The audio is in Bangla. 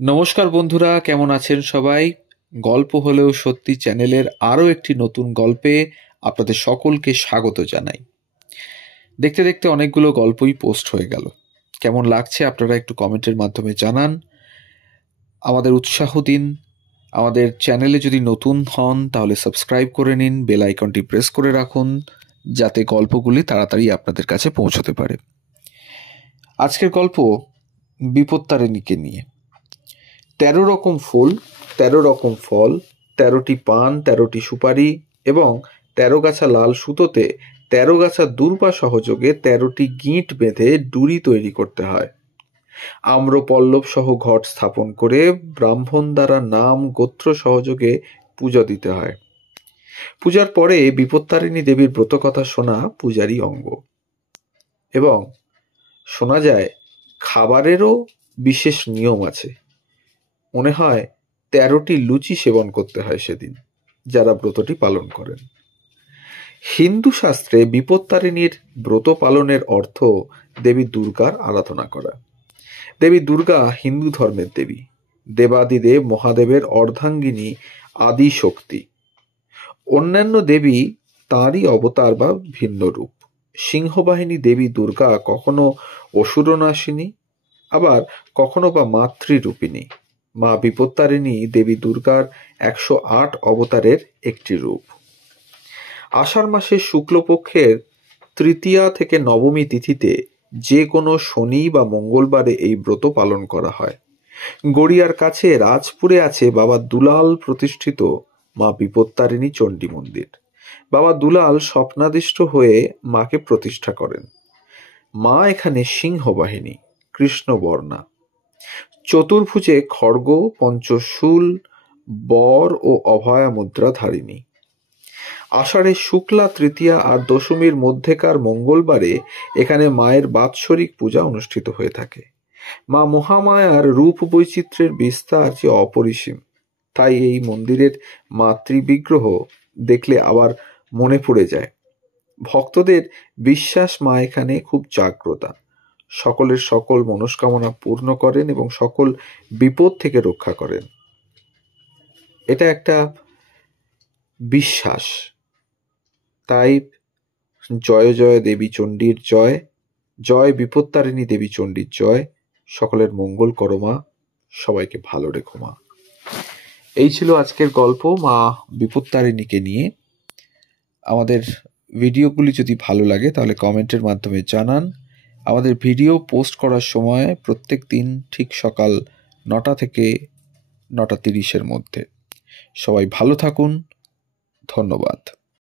নমস্কার বন্ধুরা, কেমন আছেন সবাই? গল্প হলেও সত্যি চ্যানেলের আরও একটি নতুন গল্পে আপনাদের সকলকে স্বাগত জানাই। দেখতে দেখতে অনেকগুলো গল্পই পোস্ট হয়ে গেল। কেমন লাগছে আপনারা একটু কমেন্টের মাধ্যমে জানান, আমাদের উৎসাহ দিন। আমাদের চ্যানেলে যদি নতুন হন তাহলে সাবস্ক্রাইব করে নিন, বেল আইকনটি প্রেস করে রাখুন যাতে গল্পগুলি তাড়াতাড়ি আপনাদের কাছে পৌঁছতে পারে। আজকের গল্প বিপত্তারিণীকে নিয়ে। 13 রকম ফুল, 13 রকম ফল, 13টি পান, 13টি সুপারি এবং 13 গাছা লাল সুতোতে 13 গাছা দূর্বা সহযোগে 13টি গিঁট বেঁধে ডুরি তৈরি করতে হয়। আম্র পল্লব সহ ঘট স্থাপন করে ব্রাহ্মণ দ্বারা নাম গোত্র সহযোগে পূজা দিতে হয়। পূজার পরে বিপত্তারিণী দেবীর ব্রতকথা শোনা পূজারই অঙ্গ। এবং শোনা যায় খাবারেরও বিশেষ নিয়ম আছে। মনে হয় 13টি লুচি সেবন করতে হয় সেদিন যারা ব্রতটি পালন করেন। হিন্দু শাস্ত্রে বিপত্তারিণীর ব্রত পালনের অর্থ দেবী দুর্গার আরাধনা করা। দেবী দুর্গা হিন্দু ধর্মের দেবী, দেবাদিদেব মহাদেবের অর্ধাঙ্গিনী আদি শক্তি। অন্যান্য দেবী তাঁরই অবতার বা ভিন্ন রূপ। সিংহবাহিনী দেবী দুর্গা কখনো অসুরনাশিনী, আবার কখনো বা মাতৃরূপিণী। মা বিপত্তারিণী দেবী দুর্গার 108 অবতারের একটি রূপ। আষাঢ় মাসের শুক্লপক্ষের তৃতীয়া থেকে নবমী তিথিতে যে কোনো শনি বা মঙ্গলবারে এই ব্রত পালন করা হয়। গড়িয়ার কাছে রাজপুরে আছে বাবা দুলাল প্রতিষ্ঠিত মা বিপত্তারিণী চণ্ডী মন্দির। বাবা দুলাল স্বপ্নাদিষ্ট হয়ে মাকে প্রতিষ্ঠা করেন। মা এখানে সিংহবাহিনী, কৃষ্ণবর্ণা, চতুর্ভুজে খড়গ, পঞ্চশূল, বর ও অভয়া মুদ্রা ধারিণী। আষাঢ়ের শুক্লা তৃতীয়া আর দশমীর মধ্যেকার মঙ্গলবারে এখানে মায়ের বাৎসরিক পূজা অনুষ্ঠিত হয়ে থাকে। মা মহামায়ার রূপ বৈচিত্র্যের বিস্তার যে অপরিসীম, তাই এই মন্দিরের মাতৃবিগ্রহ দেখলে আবার মনে পড়ে যায়। ভক্তদের বিশ্বাস মা এখানে খুব জাগ্রতা, সকলের সকল মনস্কামনা পূর্ণ করেন এবং সকল বিপদ থেকে রক্ষা করেন। এটা একটা বিশ্বাস। তাই জয় জয় দেবী চণ্ডীর জয়, জয় বিপত্তারিণী দেবী চণ্ডীর জয়। সকলের মঙ্গল করো মা, সবাইকে ভালো রেখো মা। এই ছিল আজকের গল্প মা বিপত্তারিণীকে নিয়ে। আমাদের ভিডিওগুলি যদি ভালো লাগে তাহলে কমেন্টের মাধ্যমে জানান। আমাদের ভিডিও পোস্ট করার সময় প্রত্যেক দিন ঠিক সকাল 9টা থেকে 9টা 30-এর মধ্যে। সবাই ভালো থাকুন। ধন্যবাদ।